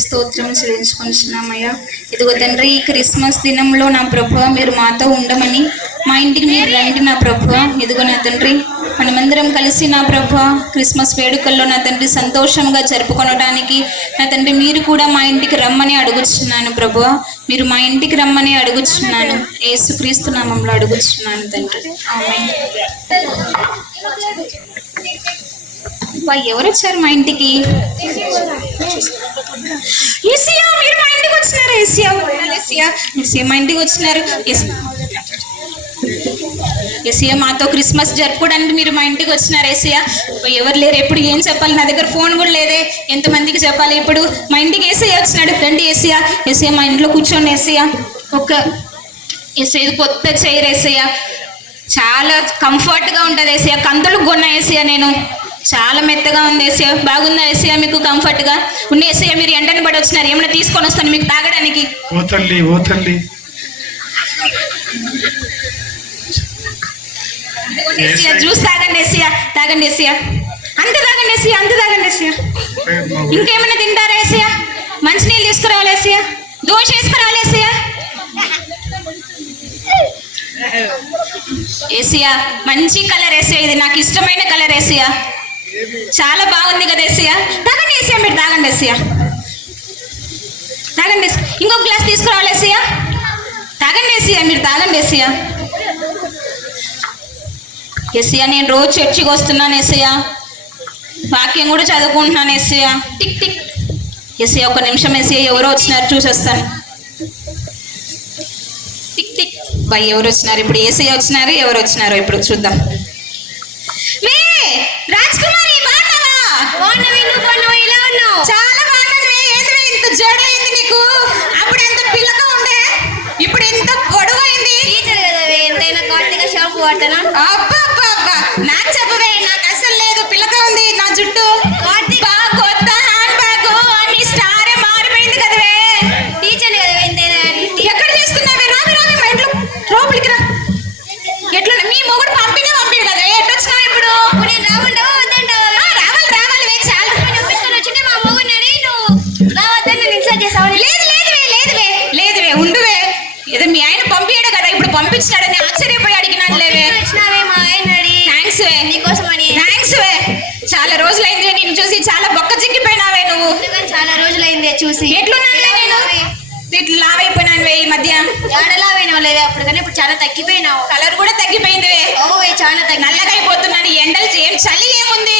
స్తోత్రం చెల్లించుకుంటున్నామయ్యా. ఇదిగో తండ్రి, ఈ క్రిస్మస్ దినంలో నా ప్రభువా మీరు మాతో ఉండమని, మా ఇంటికి మీరు రండి నా ప్రభువా. ఇదిగో నా తండ్రి, మనమందరం కలిసి నా ప్రభువా క్రిస్మస్ వేడుకల్లో నా తండ్రి సంతోషంగా జరుపుకొనడానికి నా తండ్రి మీరు కూడా మా ఇంటికి రమ్మని అడుగుచున్నాను ప్రభువా. మీరు మా ఇంటికి రమ్మని అడుగుచున్నాను. యేసుక్రీస్తు నామములో అడుగుచున్నాను తండ్రి, ఆమేన్. ఎవరు వచ్చారు మా ఇంటికి? ఏసియా, మీరు మా ఇంటికి వచ్చినారు. ఏసియా మా ఇంటికి వచ్చినారు. ఏసియా, మాతో క్రిస్మస్ జరుపుకోవడానికి మీరు మా ఇంటికి వచ్చినారు. ఏసియా, ఎవరు లేరు, ఎప్పుడు ఏం చెప్పాలి, నా దగ్గర ఫోన్ కూడా లేదే, ఎంతమందికి చెప్పాలి. ఇప్పుడు మా ఇంటికి ఏసియా వచ్చినాడు. రండి ఏసియా. ఏసియా మా ఇంట్లో కూర్చోండి. ఏసియా ఏసియా ఇది కొత్త చైర్ ఏసియా, చాలా కంఫర్ట్ గా ఉంటది ఏసియా. కంతులకు కొన్న ఏసియా నేను, చాలా మెత్తగా ఉంది ఏసియా. బాగుందా ఏసియా మీకు? కంఫర్ట్ గా ఉన్న ఏసియా. మీరు ఎండని పడి వచ్చినారు, ఏమైనా తీసుకొని వస్తాను మీకు తాగడానికి. జ్యూస్ తాగండి ఏసియా, తాగండి ఏసియా, అంత తాగండి ఏసియా, అంత తాగండి ఏసియా. ఇంకేమైనా తింటారా ఏసియా? మంచినీళ్ళు తీసుకురావాలి ఏసియా, దోశ వేసుకురావాలి ఏసియా. ఏసియా మంచి కలర్ ఏసియా, ఇది నాకు ఇష్టమైన కలర్ ఏసియా, చాలా బాగుంది కదా ఏసియా. తాగండి ఏసియా, మీరు తాగండి ఏసియా, తాగండి. ఇంకొక గ్లాస్ తీసుకురావాలి ఏసియా, తాగండి ఏసియా, మీరు తాగండి ఏసియా. ఏసియా నేను రోజు చర్చికి వస్తున్నాను ఏసియా, వాక్యం కూడా చదువుకుంటున్నాను ఏసియా. టిక్ టిక్ ఏసియా, ఒక నిమిషం ఏసియా, ఎవరో వచ్చినారు చూసొస్తాను. టిక్ టిక్ బై, ఎవరు వచ్చినారు ఇప్పుడు? ఏసియా వచ్చినారు. ఎవరు వచ్చినారో ఇప్పుడు చూద్దాం. రాజ్కుమారి బాగున్నావా? ఇలా ఉన్నావు? చాలా బాగున్నాను. ఏంటి ఇంత జడైంది నీకు? అప్పుడు ఎంత పిల్లగా ఉండే, ఇప్పుడు ఎంత పొడవైంది. ఎంతైనా గట్టిగా షాంపూ వాడతానా? అబ్బా అబ్బా అబ్బా, నాకు చెప్పవే, నాకు అసలు లేదు, పిల్లగా ఉంది నా జుట్టు. కొత్త హ్యాండ్ బ్యాగ్, నీ స్టారే మారిపోయింది కదవే. టీచర్ కదా ఎంతైనా. ఎక్కడ చేసుకున్నావే? రావి రావి మా ఇంట్లో లోపలికి రా. ఎట్లా మీ మొగుడు పంపిడు కదా, ఎట్టొచ్చినావు ఇప్పుడు? నేను రావంటావా వద్దంటావా? రావాలి రావాలి వే, చాలా పంపించుకొని వచ్చింటే మా మొగుడిని నువ్వు రావద్దని నేను ఇన్సల్ట్ చేసావు. లేదు లేదువే లేదువే లేదువే, ఉండువే. ఏదో మీ ఆయన పంపించాడు కదా, ఇప్పుడు పంపించినాడని ఆశ్చర్యపోయి అడిగినాను లేవే. వచ్చినావే మా ఆయన అడి. థ్యాంక్స్ వే, నీకోసం అని. థ్యాంక్స్ వే, చాలా రోజులైంది నేను చూసి, చాలా బొక్క చిక్కిపోయినావే నువ్వు. చాలా రోజులైంది చూసి. ఎట్లున్నానులే నేను? ఇట్లా లావైపోయినాను ఈ మధ్య. లావైనావు లేవే అప్పుడు, కానీ ఇప్పుడు చాలా తగ్గిపోయినావు. కలర్ కూడా తగ్గిపోయింది. ఓవే, చాలా నల్లగా అయిపోతున్నాను. ఎండలు చలి ఏముంది,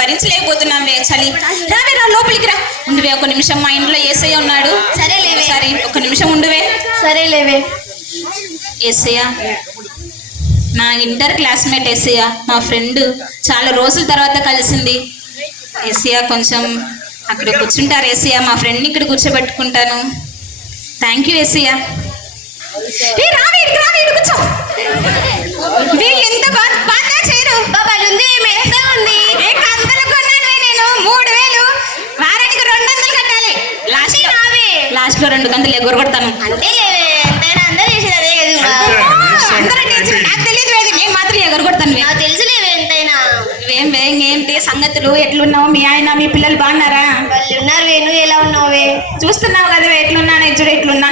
భరించలేకపోతున్నాను వే చలి. రావే రా, లోపలికి రా. ఉండువే ఒక నిమిషం, మా ఇంట్లో ఏసయ్య ఉన్నాడు. సరే లేవే. సరే ఒక నిమిషం ఉండువే. సరే లేవే. ఏసయ్య నా ఇంటర్ క్లాస్మేట్ ఏసయ్య, మా ఫ్రెండ్, చాలా రోజుల తర్వాత కలిసింది ఏసయ్య. కొంచెం అక్కడ కూర్చుంటారు ఏసయ్య, మా ఫ్రెండ్ని ఇక్కడ కూర్చోబెట్టుకుంటాను. థ్యాంక్ యూ ఏసయ్య. రావే కూర్చో. ఎంత బాగా చేయరు బాబాలు ఉంది, మెత్తగా ఉంది. కంతలు కొన్నాను నేను 3000, వారానికి 200 కట్టాలి. లాస్ట్ లో 2 కంతలు ఎగరగొడతాను. అంతే లేవే, ఎంతైనా అందరూ చేసేది అదే కదా. నాకు తెలియదు, నేను మాత్రం ఎగరగొడతాను. నాకు తెలుసులేవే ఎంతైనా. ఏంటి సంగతులు? ఎట్లున్నావు? మీ ఆయన మీ పిల్లలు బాగున్నారా? వాళ్ళు ఉన్నారు. నువ్వు ఎలా ఉన్నావే? చూస్తున్నావు కదా ఎట్లున్నాను, ఎట్లున్నా.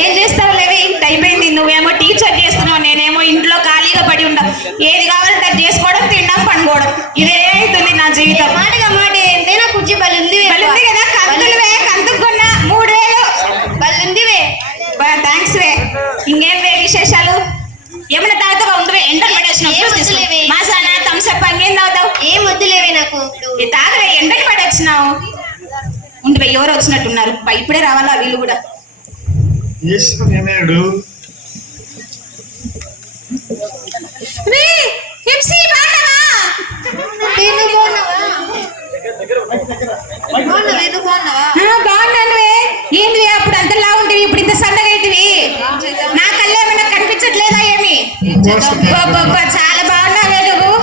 ఏం చేస్తావు లేవి, అయిపోయింది. నువ్వేమో టీచర్ చేస్తున్నావు, నేనేమో ఇంట్లో ఖాళీగా పడి ఉంటావు. ఏది కావాలంటే అది చేసుకోవడం, తినడం, పండుకోవడం, ఇదే అవుతుంది నా జీవితం. మాటగా మాట ఎంతైనా కుర్చీ బలుంది కదా. కంతులువే, కంతుకు కొన్నా 3000 బలుందివే. థ్యాంక్స్ వే. ఇంకేం వే విశేషాలు? ఏమైనా తాగుతావా? ఉందివే, ఎండలు పడేసినావు. మాసానా థమ్స్అప్ ఇంకేం తాగుతావు? ఏం వద్దులేవే నాకు. తాగవే, ఎండకి పడేసినావు. ఉండివే, ఎవరు వచ్చినట్టున్నారు. ఇప్పుడే రావాలా వీళ్ళు కూడా? బాగున్నాను. ఏంటి అప్పుడు అంతలా ఉంటివి ఇప్పుడు ఇంత సన్నగా అయితివి నా కళ్ళు ఏమైనా కనిపించట్లేదా ఏమి చాలా బాగున్నావే నువ్వు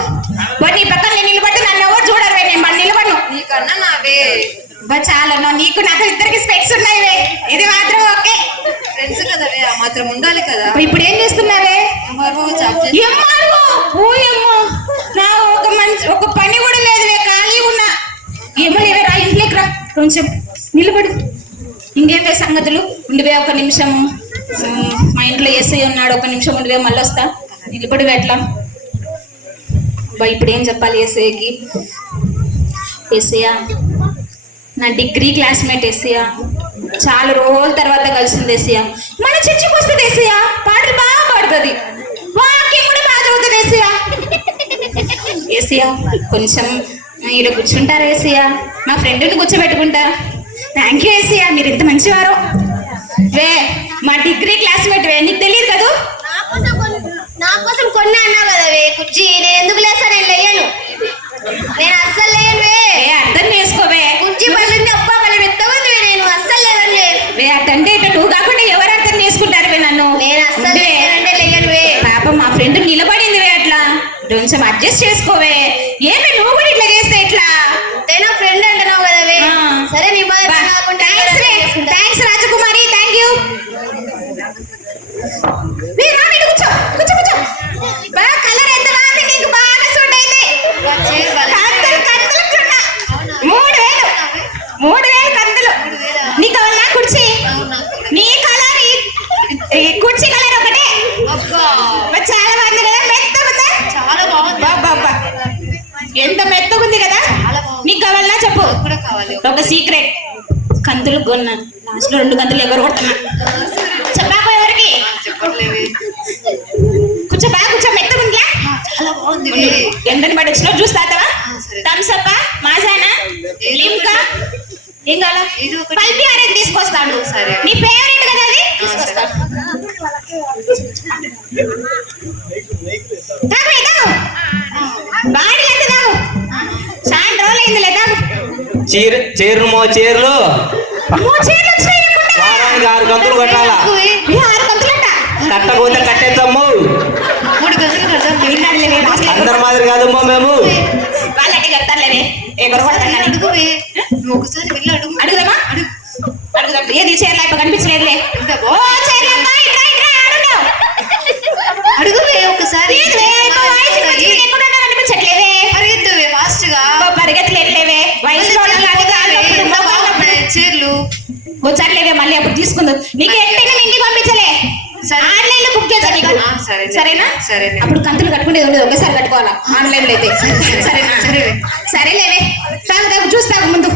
నీ పక్కన నేను నిలబడి నన్ను ఎవరు చూడరు నేను మన నిలబడు నీకన్నా నావే చాలా నీకు నాకు ఇద్దరికి స్పెక్స్ ఉన్నాయి ఇది మాత్రం ఓకే ఫ్రెండ్స్ కదవే ఆ మాత్రం ఉండాలి కదా ఇప్పుడు ఏం చేస్తున్నావే ఒక పని కూడా లేదు ఖాళీ ఉన్నా ఏమో లేవరా ఇంట్లోకి రా కొంచెం నిలబడు ఇంకేంటే సంగతులు ఉండివే ఒక నిమిషం మా ఇంట్లో ఎస్ఐ ఉన్నాడు ఒక నిమిషం ఉండివే మళ్ళీ వస్తా నిలబడి ఎట్లా ఇప్పుడు ఏం చెప్పాలి ఎస్ఐకి ఎస్ఐయా నా డిగ్రీ క్లాస్మేట్ ఎస్ఐయా చాలా రోజుల తర్వాత కలిసింది ఎస్ఐయా మన చర్చికి వస్తుంది ఎస్ఐయా పాటలు బాగా పాడుతుంది వాక్యం కూడా బాగా చదువుతుంది ఎస్ఐయా ఏసయ్యా కొంచెం ఈడ కూర్చుంటారా ఏసయ్యా మా ఫ్రెండ్ని కూర్చోబెట్టుకుంటా థ్యాంక్ యూ ఏసయ్యా మీరు ఎంత మంచివారు వే మా డిగ్రీ క్లాస్మేట్ వే నీకు తెలియదు కదా నా కోసం కొన్నా అన్నావు కదా వే కుర్చీ నేను ఎందుకు లేసా నేను లేయను నేను అస్సలు లేను వే అర్థం చేసుకోవే కుర్చీ పళ్ళుంది అప్ప పళ్ళు మెత్తగుంది నేను అస్సలు లేవండి వే అట్టంటే ఇట్లా నువ్వు కాకుండా ఎవరు అర్థం చేసుకుంటారు వే నన్ను నేను అస్సలు లేనంటే లేయను వే పాపం మా ఫ్రెండ్ నిలబడింది వే అట్లా కొంచెం అడ్జస్ట్ చేసుకోవే ఏమి నువ్వు కూడా ఇట్లా చేస్తే ఇట్లా నేను ఫ్రెండ్ అంటున్నావు కదా వే సరే నీ బాధ థ్యాంక్స్ రాజకుమారి థ్యాంక్ యూ కూర్చో కూర్చో కూర్చో బాగా కలర్ ఎంత బాగుంది నీకు బాగా సూట్ అయింది 3000 కంతులు నీకు అవన్నా కుర్చీ నీ కలర్ ఈ కుర్చీ కలర్ ఒకటే చాలా బాగుంది కదా మెత్తగుందా చాలా బాగుంది బాబా ఎంత మెత్తగుంది కదా నీకు కావాలన్నా చెప్పు ఒక సీక్రెట్ కంతులు కొన్నా లాస్ట్ లో 2 కంతులు ఎవరు కొడుతున్నా చెప్పాకు ఎవరికి చెప్పట్లేవే కూర్చో బాగా కూర్చో మెత్తగుందిలా చాలా బాగుంది ఎంతని పడి వచ్చినా జ్యూస్ తాగుతావా థమ్స్ అప్ మాజానా లిమ్కా ఏం కావాలా పల్పి అనేది తీసుకొస్తాను సరే నీ ఫేవరెట్ కదా అది తీసుకొస్తాను బాడీ ఎంత తాగు చాలా రోజులు అయింది లేదా చీరలు వారానికి 6 గంటలు కట్టాలా 6 గంటలంట కట్టకపోతే కట్టేద్దాము 3 గంటలు కడతాం అందరి మాదిరి కాదమ్మా మేము వాళ్ళకి కడతారులేదే ఎవరు కొడతాను అడుగువే నువ్వు ఒకసారి వెళ్ళి అడుగు అడుగుదామా అడుగుదాం ఏది చీరలు అయిపో కనిపించలేదులే ఓ చీరలమ్మా ఇట్లా ఇట్లా ఆడున్నావు అడుగువే ఒకసారి కనిపించట్లేవే పరిగెత్తువే ఫాస్ట్ గా పరిగెత్తలేదులేవే వయసులో చీరలు వచ్చట్లేవే మళ్ళీ అప్పుడు తీసుకుందాం నీకు ఎట్టైనా ఇంటికి పంపించలే ఆన్లైన్ లో బుక్ చేసా నీకు సరేనా సరే అప్పుడు కంతులు కట్టుకునేది ఉండదు ఒకసారి కట్టుకోవాలా ఆన్లైన్ లో అయితే సరేనా సరేలేవే తాగు చూస్తావు ముందు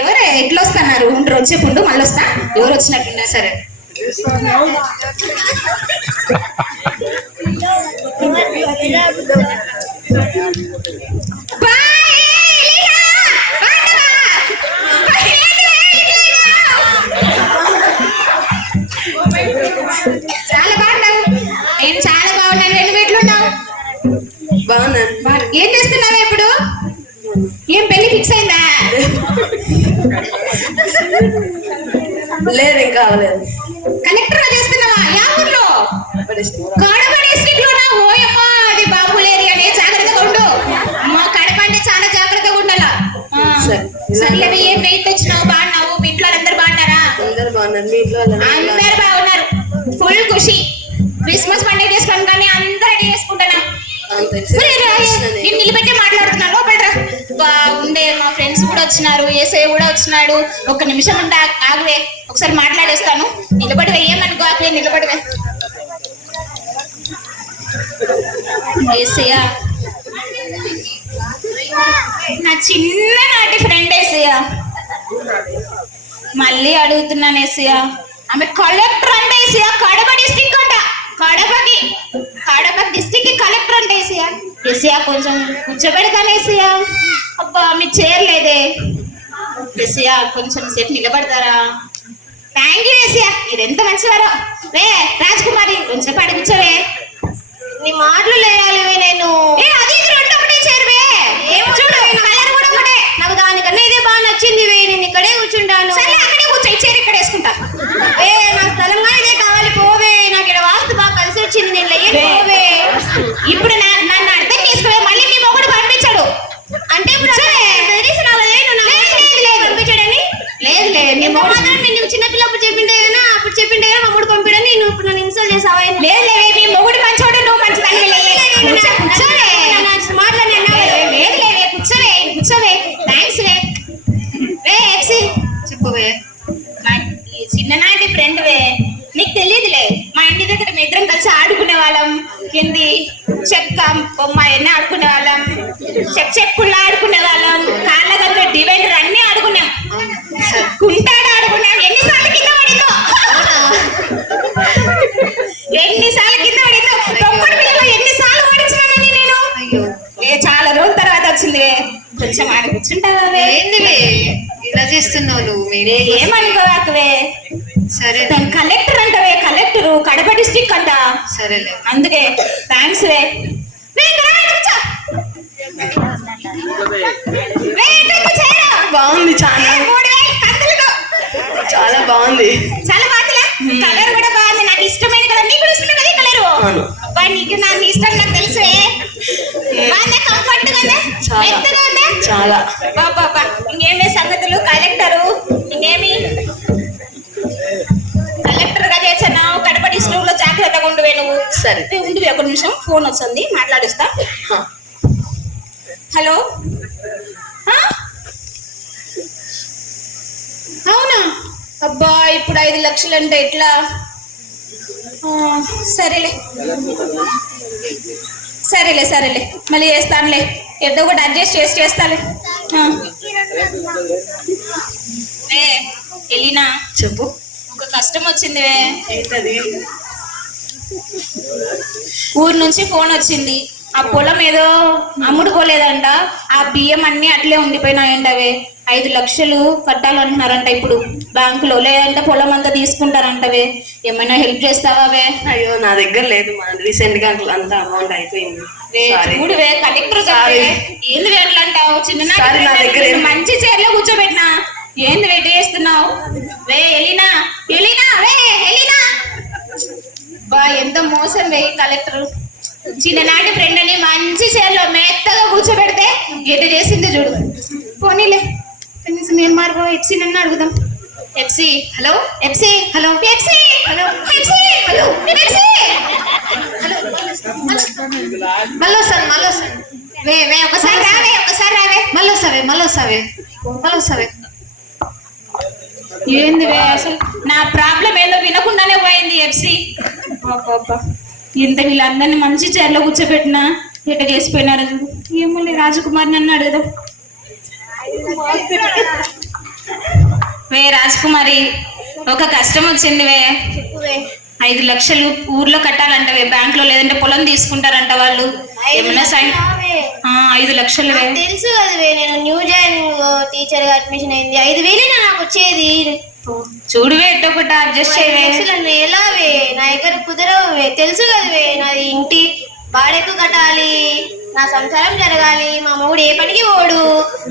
ఎవరు ఎట్లా వస్తున్నారు ఉండరు వచ్చేపుండు మళ్ళీ వస్తా ఎవరు వచ్చినట్టున్నా సరే చాలా బాగున్నావు నేను చాలా బాగున్నాను రెండు ఎట్లున్నావు బాగున్నాను ఏం చేస్తున్నావా ఇప్పుడు ఏం పెళ్లి ఫిక్స్ అయిందా లేదు ఇంకా అవ్వలేదు కలెక్టర్ గా చేస్తున్నావా యా ఊర్లో కడప డిస్ట్రిక్ట్ లోనా ఓయమ్మా అది బాబుల ఏరియానే జాగ్రత్తగా ఉండు మా కడప అంటే చాలా జాగ్రత్తగా ఉండాలా సర్లేవి ఏం వెయిట్ తెచ్చినావు బాగున్నావు మీ ఇంట్లో అందరు బాగున్నారా అందరు బాగున్నారు మీ ఇంట్లో అందరు బాగున్నారు ఫుల్ ఖుషి క్రిస్మస్ పండుగ చేసుకోవడం కానీ అందరూ రెడీ చేసుకుంటున్నా నేను నిలబెట్టి మాట్లాడుతున్నాను బాగుండే మా ఫ్రెండ్స్ కూడా వచ్చినారు ఏసఐ కూడా వచ్చినాడు ఒక నిమిషం ఉంటే ఆగువే ఒకసారి మాట్లాడేస్తాను నిలబడివే ఏమనుకో ఆగువే నిలబడివే ఏసయ్య నా చిన్ననాటి ఫ్రెండ్ ఏసయ్య మళ్ళీ అడుగుతున్నాను ఏసయ్య ఆమె కలెక్టర్ అంటే ఏసయ్య కడప డిస్ట్రిక్ట్ అంట కడప డిస్ట్రిక్ట్ కి కలెక్టర్ అంటే ఏసయ్య కొంచెం కూర్చోబెడతాను ఏసయ్య అబ్బా మీకు చేరలేదే ఏసయ్య కొంచెం సేపు నిలబడతారా థ్యాంక్ యూ ఏసయ్య మీరు ఎంత మంచివారో వే రాజకుమారి కొంచెం అడిగించవే నీ మాటలు లేయాలివే నేను అది రెండు ఒకటే చేరువే ఏమో చూడు కలర్ కూడా ఒకటే నాకు దానికన్నా ఇదే బాగా నచ్చింది వే నేను ఇక్కడే కూర్చుంటాను సరే అక్కడే కూర్చో చెప్పినప్పుడు చెప్పింటే కానీ అప్పుడు చెప్పింటే కానీ మా మూడు పంపిడని నువ్వు ఇప్పుడు నన్ను ఇన్సల్ట్ చేసావా లేదు లేవే మీ మొగుడు మంచోడు నువ్వు మంచి కూర్చోవే మాట్లాడి లేదు లేవే కూర్చోవే థ్యాంక్స్ వే ఎఫ్సి చెప్పవే. ఈ చిన్ననాటి ఫ్రెండ్ వే నీకు తెలియదులే మా ఇంటి దగ్గర మీ ఇద్దరం కలిసి ఆడుకునే వాళ్ళం ఏంది చెక్క బొమ్మ ఎన్ని ఆడుకునే వాళ్ళం చెక్కుళ్ళు ఆడుకునే వాళ్ళం కాళ్ళ దగ్గర డివైడర్ అన్ని ఆడుకున్నాం కుంటాడు ఆడుకున్నాం ఎన్నిసార్లు కింద పడిందో తొక్కడి పిల్లలు ఎన్నిసార్లు ఓడించినానని నేను అయ్యో చాలా రోజుల తర్వాత వచ్చింది కొంచెం ఆడ కూర్చుంటావా ఏందివే ఇలా చేస్తున్నావు నువ్వు? మీరే ఏమనుకోవాకవే సరే తను కలెక్టర్ అంటవే కలెక్టర్ కడప డిస్ట్రిక్ట్ అంట సరేలే. అందుకే థ్యాంక్స్ వే బాగుంది చాలా చాలా బాగుంది. చాలా బాగుందిలే కలర్ కూడా బాగుంది నాకు ఇష్టమైన కదా నీకు కూడా ఇష్టం కదా ఈ కలర్ అవును. అబ్బా నీకు నాకు ఇష్టం నాకు తెలుసు బాగుంది కంఫర్ట్ గా చాలా. మెత్తగా ఉందా చాలా బాబా ఇంకేమే సంగతులు కలెక్టరు ఇంకేమి కలెక్టర్ గా చేసావు కడప డిస్ట్రిక్ట్ లో జాగ్రత్తగా ఉండువే నువ్వు సరే. ఉండువే ఒక నిమిషం ఫోన్ వస్తుంది మాట్లాడిస్తా హా. హలో అవునా అబ్బా ఇప్పుడు 5 లక్షలు అంటే ఎట్లా సరేలే సరేలే మళ్ళీ చేస్తానులే ఏదో ఒకటి అడ్జస్ట్ చేస్తాలే ఎలీనా చెప్పు. ఒక కష్టం వచ్చింది ఏంటది? ఊరు నుంచి ఫోన్ వచ్చింది ఆ పొలం ఏదో అమ్ముడుపోలేదంట ఆ బియ్యం అన్ని అట్లే ఉండిపోయినాయంట అవే 5 లక్షలు కట్టాలంటున్నారంట ఇప్పుడు బ్యాంకులో లేదంటే పొలం అంతా తీసుకుంటారంటవే ఏమైనా హెల్ప్ చేస్తావే అయ్యో నా దగ్గర లేదు మా రీసెంట్ గా అంతా అమౌంట్ అయిపోయింది. Sorry. చూడువే కలెక్టర్ Sorry. ఏంది అట్లా అంటావు Sorry, నా దగ్గర చిన్న ఏం- మంచి చీరలో కూర్చోబెట్టినా ఏంది వెయిట్ చేస్తున్నావు వే ఎలీనా బా ఎంత మోసం వే కలెక్టర్ చిన్ననాటి ఫ్రెండ్ అని మంచి చీరలో మెత్తగా కూర్చోబెడితే ఎటు చేసింది చూడు పోనీలే కనీసం నేను మార్గో ఎఫ్సీ నన్ను అడుగుదాం FC hello FC hello FC hello FC hello FC మళ్ళీ వస్తాను వే ఒకసారి రావే మళ్ళీ వస్తావే ఏంది వే అసలు నా ప్రాబ్లం ఏదో వినకుండానే పోయింది ఎఫ్సీ ఇంత వీళ్ళందరినీ మంచి చైర్లో కూర్చోబెట్టినా ఎట్ట చేసిపోయినారు చూడు ఏమో రాజకుమార్ నన్ను అడుగుదాం వే రాజకుమారి ఒక కష్టం వచ్చింది వే 5 లక్షలు ఊర్లో కట్టాలంటవే బ్యాంక్ లో లేదంటే పొలం తీసుకుంటారంట వాళ్ళు ఏమన్నా సైన్ 5 లక్షలు వే తెలుసు కదవే నేను న్యూ జాయినింగ్ టీచర్ గా అడ్మిషన్ అయింది 5,000 నాకు వచ్చేది చూడువే ఎట్టో ఒకటి అడ్జస్ట్ చేయవే అసలు ఎలావే నా దగ్గర కుదరవే తెలుసు కదవే నాది ఇంటి బాడెక్కు కట్టాలి నా సంసారం జరగాలి మా మూడు ఏ పనికి పోడు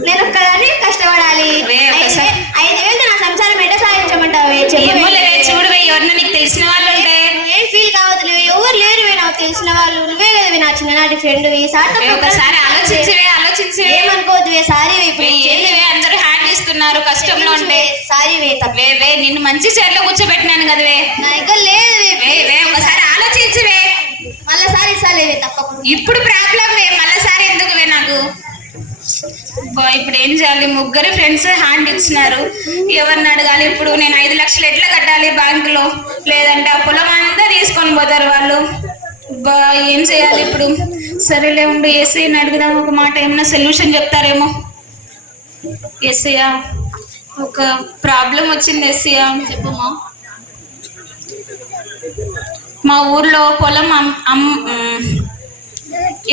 నేను ఒక్కదాన్ని కష్టపడాలి వే, ఒకసారి- 5,000 నా సంసారం ఎట్ట సాధించమంటావే ఏమో లేవే చూడువే ఎవరన్నా నీకు తెలిసిన వాళ్ళు ఉంటే నువ్వేం ఫీల్ కావద్దు ఎవరు లేరు నాకు తెలిసిన వాళ్ళు నువ్వే కదవే నా చిన్ననాటి ఫ్రెండ్ ఈ వే, ఒకసారి ఆలోచించవే ఏమనుకోవద్దువే సారీ ఇప్పుడు ఏంటివే అందరూ హ్యాండ్ ఇస్తున్నారు కష్టంలో ఉంటే సారీ వే వే నిన్ను మంచి చైర్లో కూర్చోబెట్టినాను కదవే నా దగ్గర లేదు వే ఒకసారి ఆలోచించవే మళ్ళీ సారి ఇస్తాలేవే తప్పకుండా ఇప్పుడు ప్రాబ్లం వే మళ్ళీసారి ఎందుకు వే నాకు ఇప్పుడు ఏం చేయాలి ముగ్గురు ఫ్రెండ్స్ హ్యాండ్ ఇచ్చినారు ఎవరిని అడగాలి ఇప్పుడు నేను 5 లక్షలు ఎట్లా కట్టాలి బ్యాంకులో లేదంటే ఆ పొలం అంతా తీసుకొని పోతారు వాళ్ళు ఏం చేయాలి ఇప్పుడు సరేలే ఉండు ఎస్ఐని అడుగుదాం ఒక మాట ఏమన్నా సొల్యూషన్ చెప్తారేమో ఎస్ఐయా ఒక ప్రాబ్లం వచ్చింది ఎస్ఐయా చెప్పమ్మా మా ఊర్లో పొలం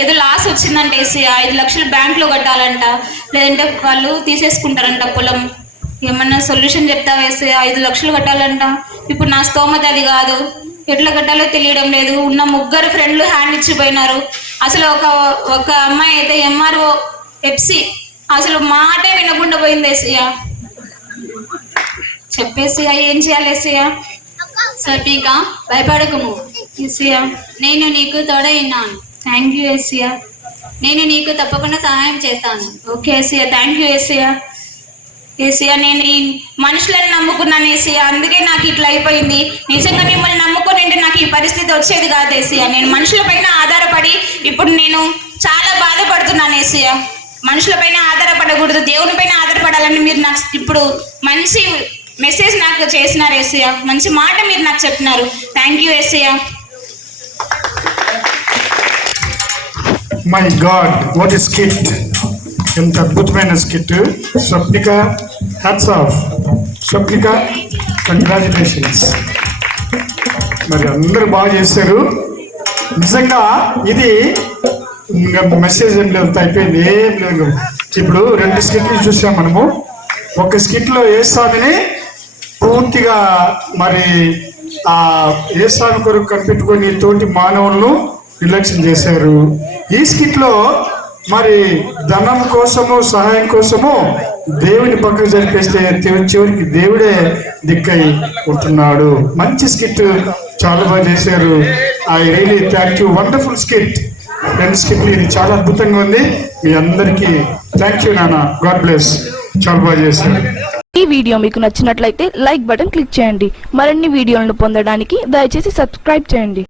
ఏదో లాస్ వచ్చిందంట ఏసీ 5 లక్షలు బ్యాంక్ లో కట్టాలంట లేదంటే వాళ్ళు తీసేసుకుంటారంట పొలం ఏమన్నా సొల్యూషన్ చెప్తావా వేసి 5 లక్షలు కట్టాలంట ఇప్పుడు నా స్తోమత అది కాదు ఎట్లా కట్టాలో తెలియడం లేదు ఉన్న ముగ్గురు ఫ్రెండ్లు హ్యాండ్ ఇచ్చిపోయినారు అసలు ఒక అమ్మాయి అయితే ఎంఆర్ఓ ఎఫ్సి అసలు మాటే వినకుండా పోయింది ఏసీయా చెప్పేసియా ఏం చేయాలి ఏసీయా సర్టిగా భయపడకము ఏసీయా నేను నీకు తోడైనాను థ్యాంక్ యూ ఏసీయా నేను నీకు తప్పకుండా సహాయం చేస్తాను okay Yesayya thank you Yesayya Yesayya నేను ఈ మనుషులను నమ్ముకున్నాను ఏసయ్య, అందుకే నాకు ఇట్లా అయిపోయింది. నిజంగా మిమ్మల్ని నమ్ముకొని ఉంటే నాకు ఈ పరిస్థితి వచ్చేది కాదు ఏసయ్య. నేను మనుషులపైన ఆధారపడి ఇప్పుడు నేను చాలా బాధపడుతున్నాను ఏసయ్య. మనుషులపైన ఆధారపడకూడదు, దేవుని పైన ఆధారపడాలని మీరు నాకు ఇప్పుడు మంచి మెసేజ్ నాకు చేసినారు ఏసయ్య. మంచి మాట మీరు నాకు చెప్పినారు. Thank you Yesayya. My God, what is skit! ఎంత అద్భుతమైన skit! Swapnika, hats off. Swapnika, congratulations. మరి అందరూ బాగా చేశారు. నిజంగా ఇది మెసేజ్ ఏం లేదు, అయిపోయింది, ఏం లేదు. ఇప్పుడు 2 స్కిట్లు చూసాం మనము. ఒక స్కిట్లో యేసుని పూర్తిగా మరి ఆ యేసుని కొరకు కనిపెట్టుకొని తోటి మానవులను నిర్లక్ష్యం చేశారు. ఈ స్కిట్లో మరి ధనం కోసము, సహాయం కోసము దేవుని పక్కకు జరిపేస్తే చివరికి దేవుడే దిక్కై ఉంటున్నాడు. మంచి స్కిట్, చాలా బాగా చేశారు. I really thank you. Wonderful skit. 2 స్కిట్లు, ఇది చాలా అద్భుతంగా ఉంది. మీ అందరికీ థ్యాంక్ యూ నాన్న. God bless. చాలా బాగా చేశారు. ఈ వీడియో మీకు నచ్చినట్లయితే లైక్ బటన్ క్లిక్ చేయండి. మరిన్ని వీడియోలను పొందడానికి దయచేసి సబ్స్క్రైబ్ చేయండి.